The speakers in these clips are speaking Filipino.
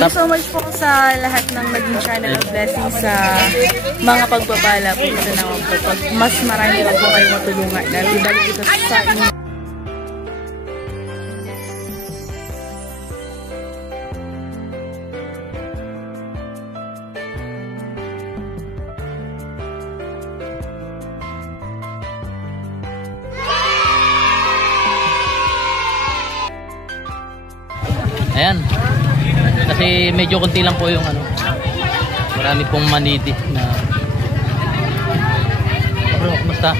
you so much po sa lahat ng naging channel of blessings sa mga pagpapala po. Ito naman po. Pag mas marami lang po kayo matulungan. Dahil balik ito sa inyo. Ayan. Kasi medyo konti lang po yung ano. Marami pong manidi na. Bro, kumusta?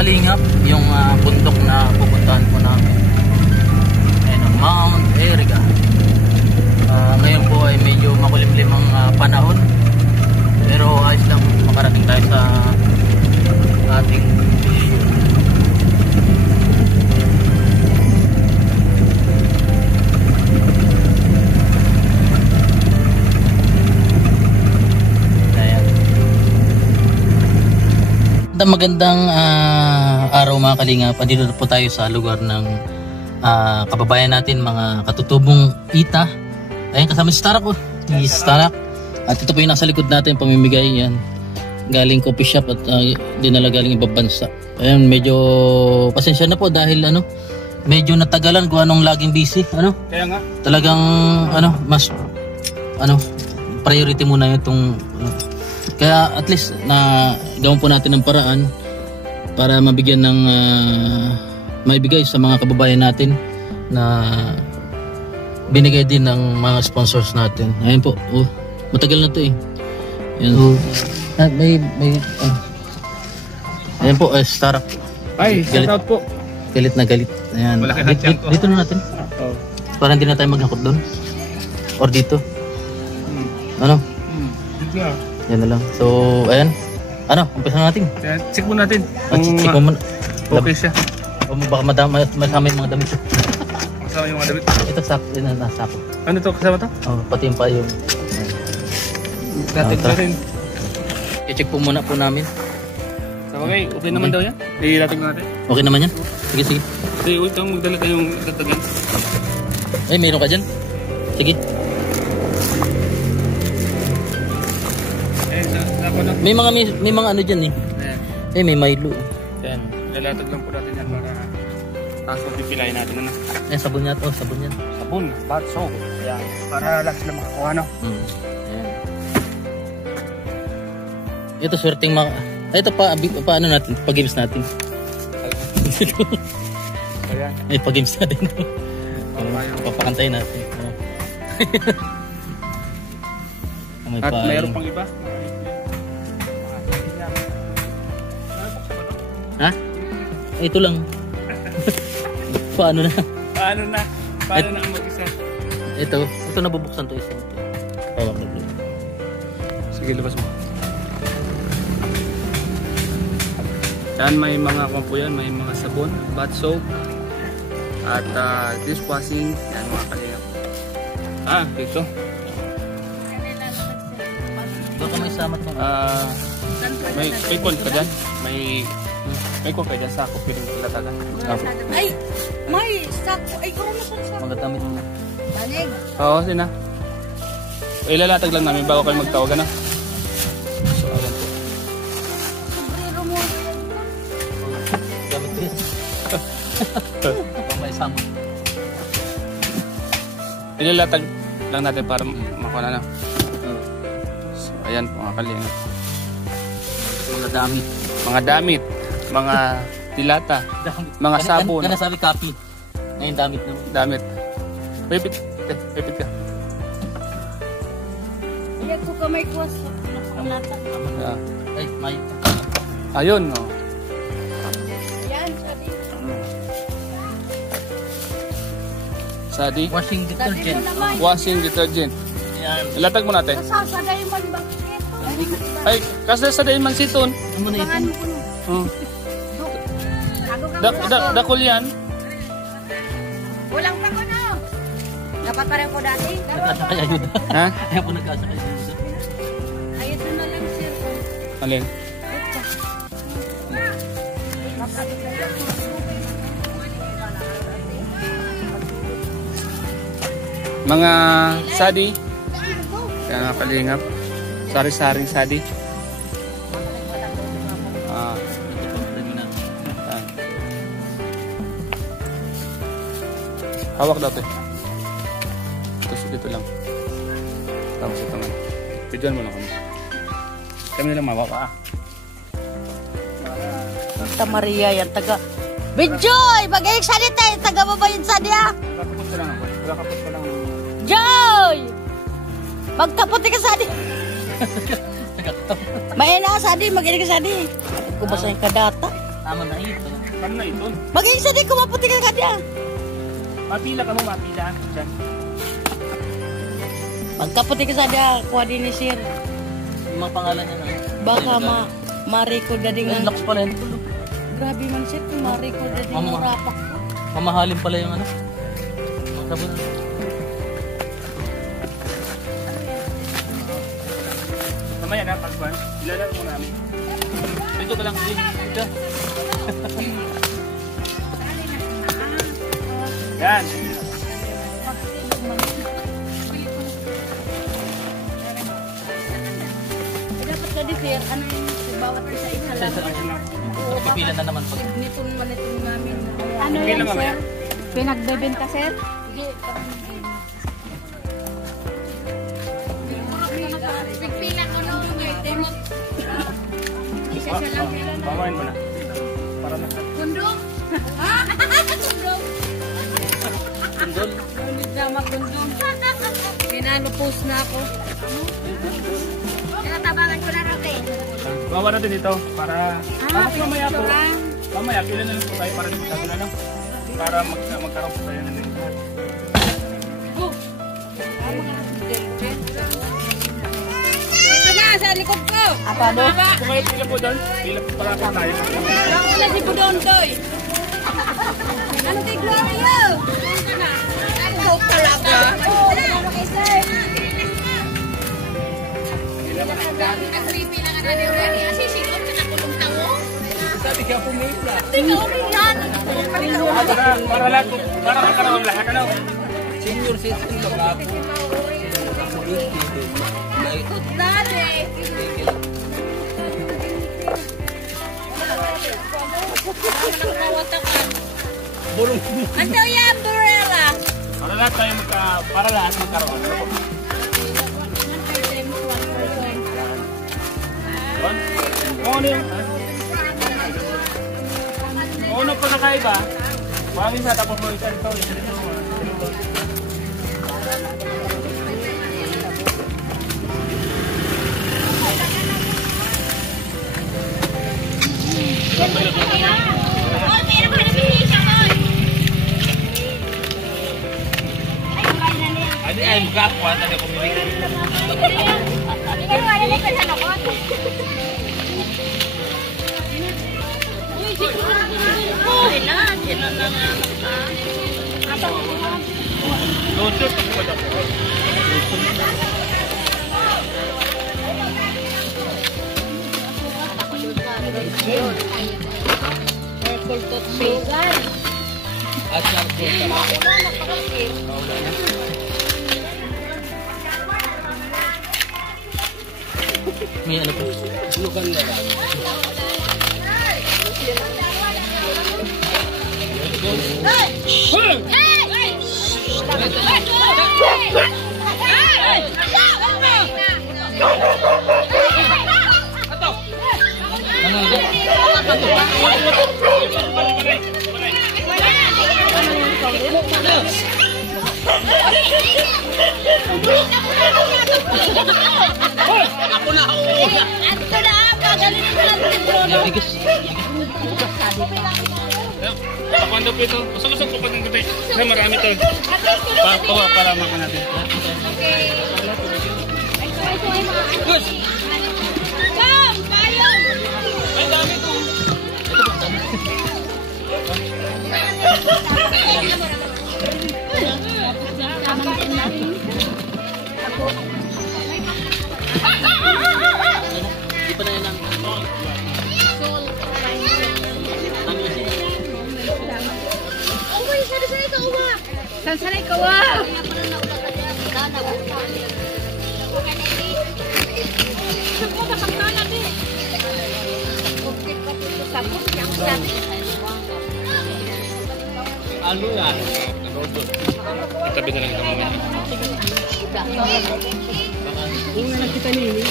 Kalingap, yung bundok na pupuntahan po namin. Ayan, Mount Eriga. Ngayon po ay medyo makulimlim ang panahon, pero ayos lang makarating tayo sa ating mission. Magandang araw mga kalingap. Andito po tayo sa lugar ng kababayan natin, mga katutubong Ita. Ayan, kasama si Starak. Si Starak. At ito po yung nasa likod natin, pamimigay yan. Galing coffee shop at dinala galing ibang bansa. Ayan, medyo pasensya na po dahil medyo natagalan kung anong laging busy. Kaya nga. Talagang mas priority muna itong kaya at least na gawin po natin ng paraan para mabigyan ng maibigay sa mga kababayan natin na binigay din ng mga sponsors natin. Ayun po. Matagal na to eh. Ayan. Ayan po, Starak. Ay, shout out po. Galit na galit. Ayan. Dito na natin. Oh. Para hindi na tayo maghakot doon. Or dito. Ano? Dito na. Yan na lang. So, ayan. Umpisa na natin. Check mo natin. Check mo muna. Okay siya. Baka masama yung mga damit. Masama yung mga damit? Ito, nasako. Ano to? Kasama to? Pati yung pa yung... Dating pa rin. I-check po muna po namin. Okay, okay naman daw yan? I-rating natin. Okay naman yan? Sige, sige. Sige, wait lang. Magdala tayong datagan. Ay, meron ka dyan? Sige. May mga ano dyan eh. Ayan. May Milo. Ayan. Lalatag lang po natin yan para tapos pipilayin natin. Ayan, sabon yan. Sabon yan. Sabon, bath soap. Ayan. Para lang sila makakuha, Ayan. Ito swerteng ito paano natin? Pag-games natin. Ayan. Ay, pag-games natin. Papakantayin natin. At mayroon pang iba. Ha? Ito lang. Paano na? Paano na ang mag-isa? Ito nabubuksan to isa. Sige, labas mo. Yan, may mga kampo yan, may mga sabon, bath soap, at dishwashing. Yan mga kalingap. Dito. Doon ka may samat mo. May kon ka dyan? May kon ka dyan sa ako piling tilatagan. Ay! May sako! Ay, kung ano sa Mga damit mo. Danig! Oo, sina. Ilalatag lang namin bago kayo magtawag, So, ayan po. Sobrero mo. Gamit rin. May samat. Ilalatag lang natin para makuha na. So, ayan po mga kalingap. Mga damit, mga tilata, mga sabon. Kaya nasabi copy. Ngayon damit mo. Damit. Pipit ka. Iyak ko kamay ko sa nakalata. Ay, may. Ayun, Yan, sabi. Sadi. Washing detergent. Washing detergent. Yan. Ilatag mo natin. Nasasagay man bakit? Ay, kasi sa dain man siton. Ano na ito? Oh. Dakol yan. Walang pa ko no. Dapat pa rin ko dati. Nagkasa kaya yun. Ha? Kaya po nagkasa kaya yun. Ay, ito na lang sir. Alin? Mga sadi. Kaya nga kalingap. Sari-saring sadi. Ah. Ah. Hawak dati. Tapos dito lang. Tapos ito nga. Pidyan mo lang kami. Kami nilang mawaka. Santa Maria yan, taga... Bijoy! Mag-iik sa dito eh! Taga babayin sa diya! Kakapot ka lang ako. Kakapot ka lang. Joy! Magtapot ka sa diya! May na sa diya, mag-iik sa diya. Kung basta yung kadata. Tama na ito. Paano na ito? Mag-iik sa diya, kumaputi ka sa diya. Mapila ka mo, mapila. Diyan. Magkaputi ka sa diya, kuha din ni sir. Yung mga pangalan niya na. Baka ma-record na din Ay, ang... lakas pala yun. Grabe man sir, kung ma-record na din Mama. ang rapak. Mamahalin pala yung ano. Ang sabon. Mamaya na, pagbuhan. Ilalaro mo namin. Dito ka lang. Dito. Yan. Dapat ka di sir, ano yung bawat sa isa lang. Pipila na naman pag. Nitong manitong namin. Ano Okay yan, lang mamaya. sir? Pinagbebenta, sir? Sige, isa siya lang pila na. Bawain mo na. Para na. Kundong? Ha? Kundong? Sundol. Hindi na magkundong. Pinano-post na ako. Tinatabangan ko na rin. Bawa natin dito para tapos mamaya po. Mamaya pila na lang po tayo para di magkagula lang. Para magkaroon po tayo ng lingkod. Ito na, sa likod ko. Apa do? Kung may pila po doon, pila po para po tayo. Lang ko na si Budondoy. Ano kay Gloria? Ikaw talaga. Sabi ka pumila. Ikaw rin yan. Para magkaroon lahat ano. Senior citizen ka ba? Dali. Ano yan, Burella? Para lahat magkaroon. Doon? Kung ano yung... Kung ano po nakaiba, pangin sa tapos mo isa ito. Ay, magkakuha na ako pumili. May ano po? Lukan na lang. Ako na ako. Ito na, magaling ko lang din bro. Bigas. Pakwando po ito. Masok-masok po pag nagkatay. Kasi marami ito. Para makan natin. Okay. Good. Sanay ka wa. Ano yan? Itabi na lang ito mamaya. Una lang kita nini.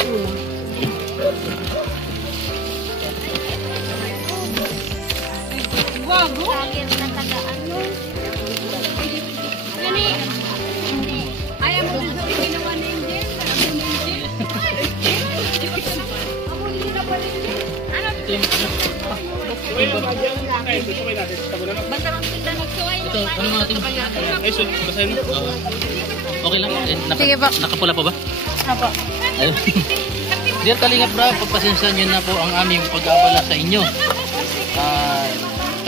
Wago. Ayaw mo din sabi ginawa na yung din. Ito, ano mga ating? Ay, so, basahin mo. Okay lang? Sige po. Nakapula pa ba? Apo. Ayun. Dear Kalingap Rab, pagpasensya nyo na po ang aming pag-aabala sa inyo.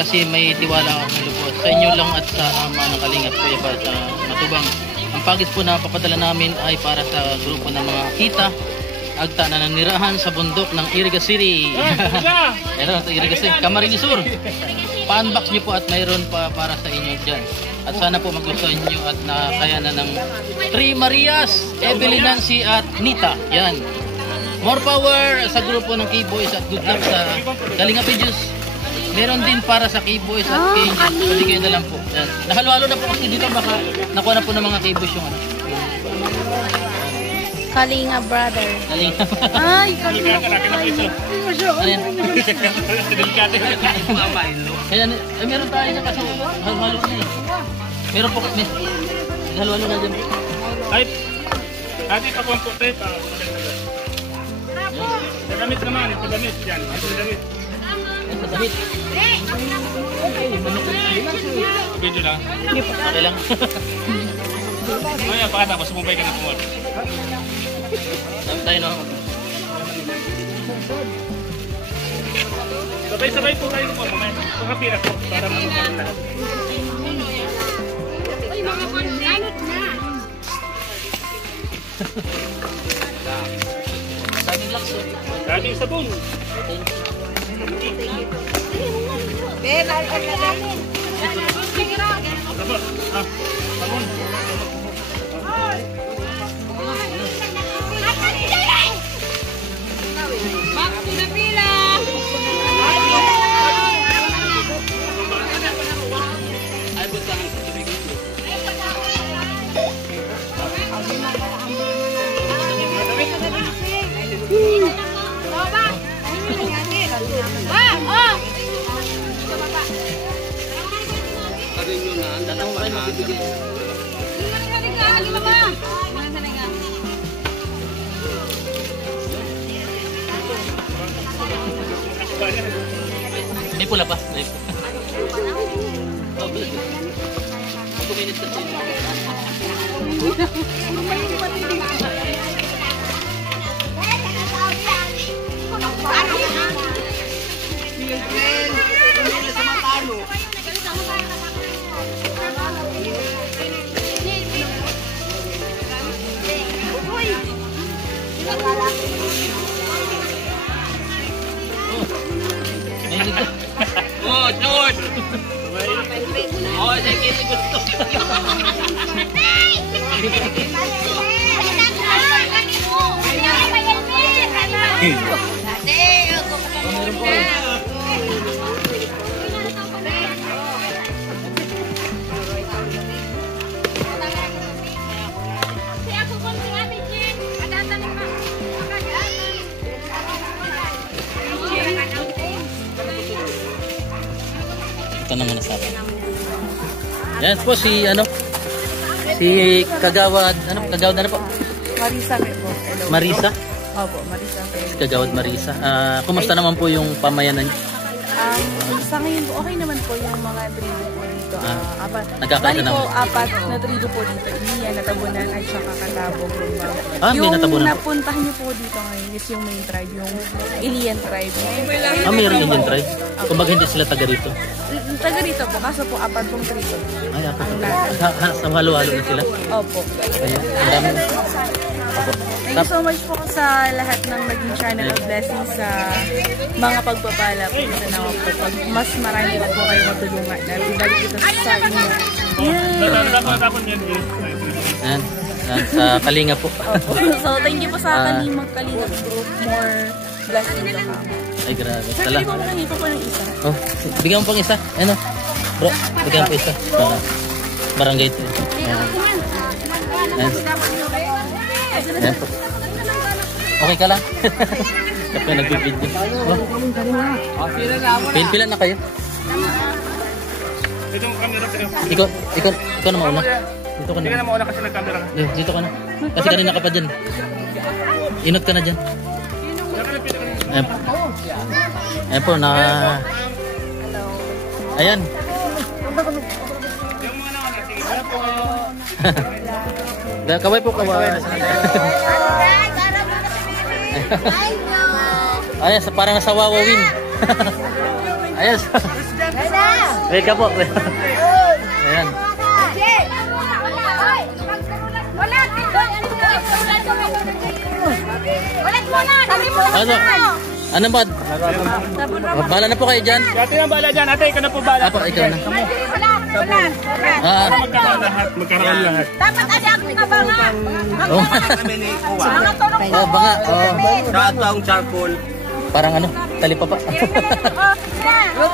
Kasi may tiwala ako ng lubos sa inyo lang at sa ama ng Kalingap Kuya Bal sa Matubang. Ang pagis po na papadala namin ay para sa grupo ng mga kita agta na nanirahan sa bundok ng Iriga City. Ito, Iriga City, Camarines Sur. Pa-unbox nyo po at mayroon pa para sa inyo dyan. At sana po magustuhan nyo at nakayanan ng 3 Marias, Evelyn, Nancy at Nita. Yan. More power sa grupo ng K-Boys at good luck sa Kalingap Videos. Meron din para sa K-Boys at K-Boys. Paligay na lang po. Yan. Nakalo na po kasi dito, baka nakuha na po ng mga K-Boys yung ano. Kalinga brother. Kalingap. Ay, Kalinga. Ano yan? Kaya, meron tayo na kasi halo-halo na eh. Meron po kami. Halo-halo na dyan. Ay, ati pa kung puti pa. Damit naman, ito damit yan. Ito damit. Damit. Video lang. Okay lang. Ay, pagkatapos sumubay ka na po. Tayo no. Sabay-sabay po tayo po mamaya. Pagkapira po para makapagkakita. Uy, mga konsanot na. Daming lakso. Daming sabon. Sabon. Sabon. Back to the pila. May pula pa. May pula. Oh, good. 2 minutes kasi. Oh, George! Oh, saya kira gusto. Ito naman na sa akin. Yan po si ano? Si Kagawad, ano? Kagawad na po? Marisa po. Hello. Marisa? Opo, Marisa. Kagawad Marisa. Kumusta naman po yung pamayanan niyo? Sa ngayon po, okay naman po yung mga tribo po dito. Apat. Nagkakaisa Bali po, naman. 4 na tribo po dito. Iniya, Natabunan, at saka Katabog. May Yung Natabunan po. napuntahan niyo po dito ngayon is yung main tribe, yung Ilian tribe. Mayroon Indian tribe? Kumbaga hindi sila taga rito. Taga rito po, kaso po 4 pong tribo. Ay, ako. Ang lahat. Sa halo-halo na sila. Opo. Ayun, marami. Thank you so much po sa lahat ng naging channel of blessings sa mga pagpapala po sa nawa po. Pag mas marami po kayo matulungan na ibalik ito sa inyo. Ayan. Sa Kalinga po. So, thank you po sa Kalimang Kalinga group. More blessing to come. Ay, grabe. Sir, pwede po mga po ng isa. Oh, bigyan mo pang isa. Ano? Bro, bigyan mo isa. Para barangay ito. Ayan. Ayan po. Okay ka lang? Kapag nagbibidyo. Pil-pilan na kayo. Ikaw na mauna. Dito ka na. Hindi ka na mauna kasi nag-camera ka. Dito ka na. Kasi kanina ka pa dyan. Inot ka na dyan. Ayan po. Ayan po, ayan. Kaway po, kaway. Ayan, parang nasa wawawin. Ayan. Wait ka po. Ayan. Ano? Ano ba? Bahala na po kayo dyan. Ate na bahala dyan. Ate, ikaw na po bahala. Apo, ikaw na. Magkaroon lahat. Dapat ada akong kabanga. Oh. Oh, banga. Oh. Sa ito ang charcoal. Parang ano, tali pa pa. Anong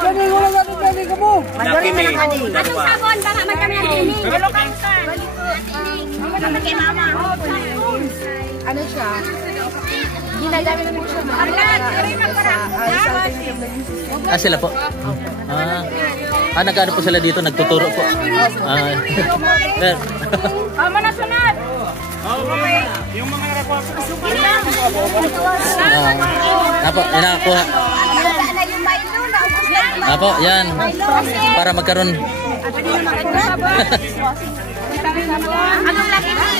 sabon? Baka magkami ang dinig. Balik kay mama. Ano siya? Ginagamit namin siya. Sila po. Nag-ano po sila dito, nagtuturo po. Mama na sunod. Okay. Yung mga nakakuha po. Apo, inakakuha. Apo, yan. Para magkaroon. Anong laki ni?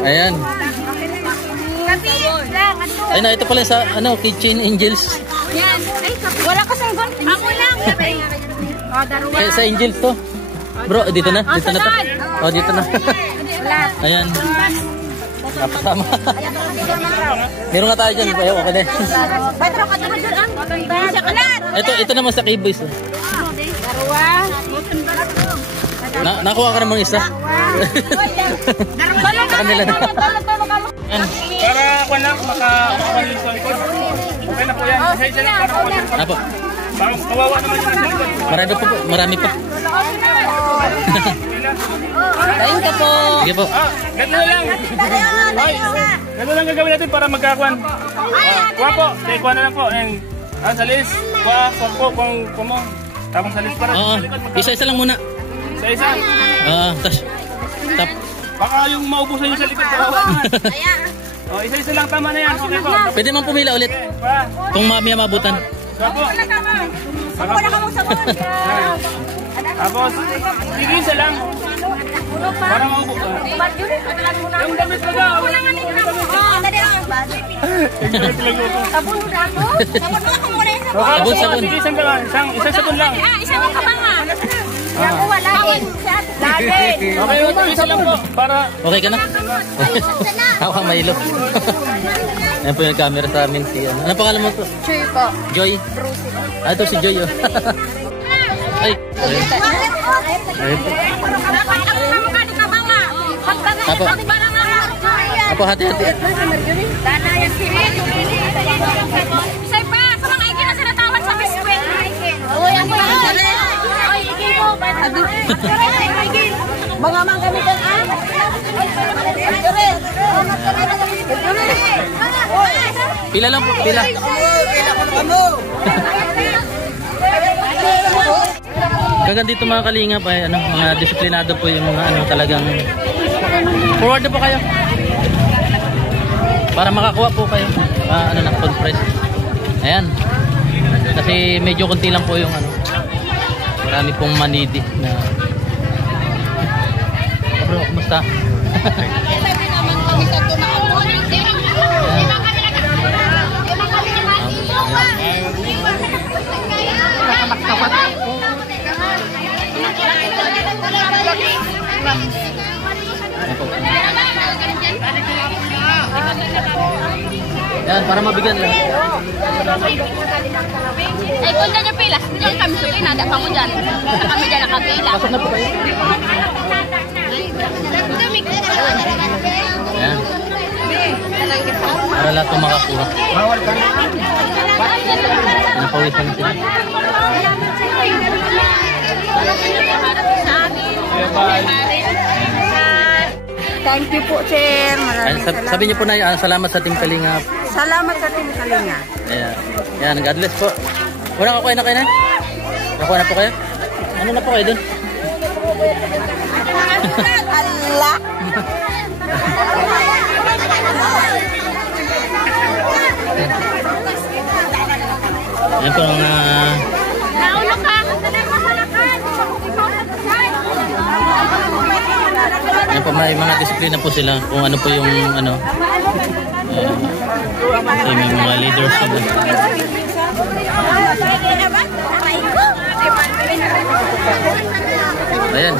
Ayan. Ay na, ito pala sa Kitchen Angels. Yan. Wala ka sang gon. Ako lang. Sa Angels to. Bro, dito na. Dito na to. Oh, dito na. Ayan. Tama. Meron nga tayo dyan. Ayaw, okay na. Patro ka naman dyan. Ito naman sa K-Boys. Nakuha ka naman isa. Sa kanila na. Para ako na, makapalit sa likod. Okay na po yan. Isa-isa lang para ako. Apo. Parang kawawa naman yun sa likod. Marami pa. Kain ka po. Sige po. Ganito lang. Ganito lang gagawin natin para magkakuan. Kuha po. Kuha na lang po. Salis. Kuha po kung kumo. Tapos salis para Oo. sa likod. Isa-isa lang muna. Isa-isa. Tap. Baka yung maubusan nyo sa likod. Kawawa naman. Isa-isa lang, tama na yan. Okay po. Pwede man pumila ulit. Pa. Kung mamaya mabutan. Kuha po. Tapos, sige isa lang. Para maubo. Yung damit ko daw. Sabon. Sige, isang sabon lang. Isang kabanga. Ako wala din. Okay, isa lang po. Para... Okay ka na? Ako ka mailo. Ayan po yung camera sa amin. Ano pangalan mo to? Joy po. Joy? Ito si Joy. Ay. Apo. Apo, hati-hati. Say pa, sa mga iki na sinatawan sa biskwit. Mga mang gamitan Pila lang po, pila. Kagan dito mga kalingap ay mga disiplinado po yung mga talagang forward na po kayo. Para makakuha po kayo ng conference. Ayan. Kasi medyo konti lang po yung marami pong manidi na bro, kumusta? Yan, para mabigyan nila. Eh, kung dyan yung pilas, hindi lang kami suki, nada pa mo dyan. Kami dyan nakapila. Pasok na po kayo. Yan. Para lahat po makakuha. Napawisan na sila. Thank you po, sir. Maraming salamat. Sabi niyo po na salamat sa Team Kalingap. Salamat sa Team Kalinga. Ayan. Yan, God bless po. Wala kakuha na kayo na? Nakuha na po kayo? Ano na po kayo dun? Allah. Yan po ang Naulo ka! yan po, may mga disiplina po sila kung ano po yung ano may mga leaders sila. Ayan.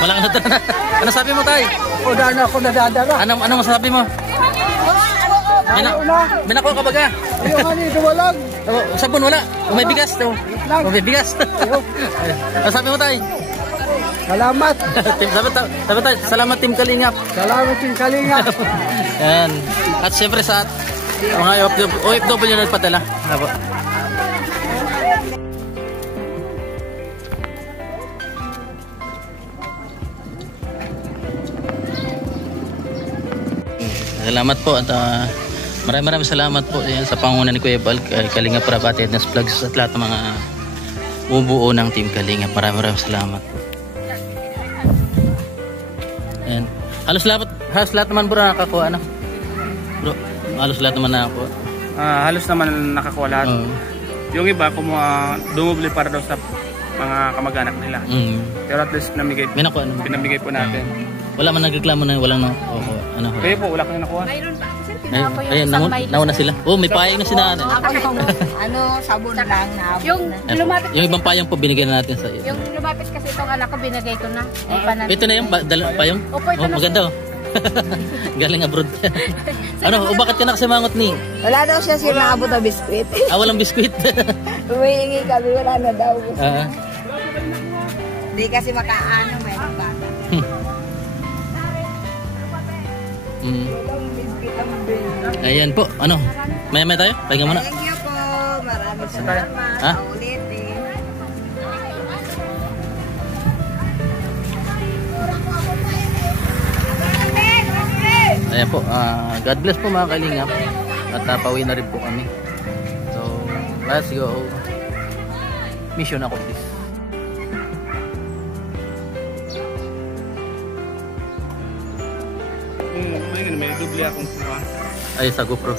Wala ka na. Ano sabi mo, tay? Dana ako nadadala. Ano masasabi mo? Minako ka baga? Yung kanito walang. Sabon wala. May bigas to. May bigas. Ano sabi mo, tay? Salamat. Sabi tayo, salamat Team Kalingap. Salamat yung kalinga. Yan. At syempre sa mga OFW na nagpadala. Ano po? Salamat po at maraming salamat po sa pangunguna ni Kuya Bal, Kalingap Rab at Edna's Vlogs at lahat ng mga bubuo ng Team Kalingap. Maraming salamat po. Ayan. Halos lahat naman bro nakakuha ano? Bro, halos lahat naman nakakuha. Halos naman nakakuha lahat. Yung iba kumuha dumubli para daw sa mga kamag-anak nila. Pero at least pinamigay po natin. Wala man nagreklamo na walang ano. Kaya po wala kang nakuha. Mayroon pa. Ayun, nauna sila. Oh, may payang na sila. Sabon lang na. Yung lumapit, Yung ibang payang po binigyan na natin sa iyo. yung lumapit kasi itong anak ko, binigay ko na. Ito na yung payong? Opo, ito na. Maganda oh. Galing abroad. Ano, bakit ka nakasimangot ni? Wala daw siya sinabot na biskwit. Walang biskwit. Humihingi kami, wala na daw. Hindi kasi makaano, may bata. Ayan po, ano? Maya tayo? Pahinga muna. Thank you po. Maraming salamat. Ha? Ulitin. Ayan po, God bless po mga Kalingap. At pauwi na rin po kami. So, let's go. Mission accomplished. May doble akong kuha. Ay, sa GoPro.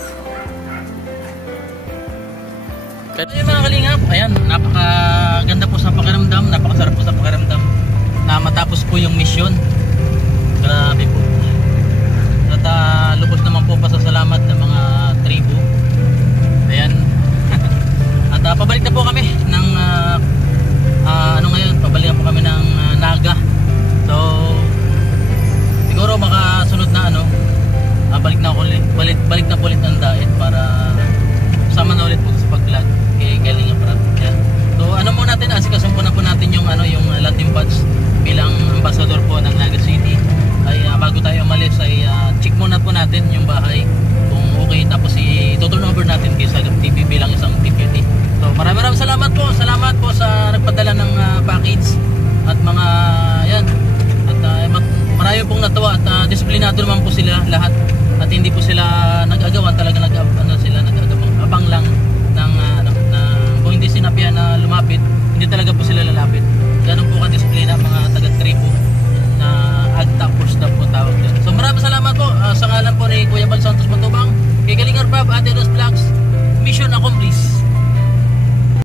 Kaya yung mga Kalingap, ayan, napakaganda po sa pakiramdam, napakasarap po sa pakiramdam na matapos po yung mission. Grabe po. At lubos naman po pasasalamat ng mga tribu. Ayan. At pabalik na po kami ng ano ngayon, pabalik na po kami ng Naga. So siguro makasunod na ano, balik na po ulit ng Daet para sama na ulit po sa pag-vlog kay Kalingap Rab. So ano mo natin, asikasun po na po natin yung ano, yung Latin Badge bilang ambassador po ng Naga City. Ay bago tayo umalis ay check muna po natin yung bahay kung okay, tapos i-turn over natin kay Sagap TV bilang isang deputy. So maraming salamat po sa nagpadala ng package at mga yan, at marami pong natuwa at disiplinado naman po sila lahat at hindi po sila nag-agawan, talaga nag-abang lang ng kung hindi sinabihan na lumapit, hindi talaga po sila lalapit.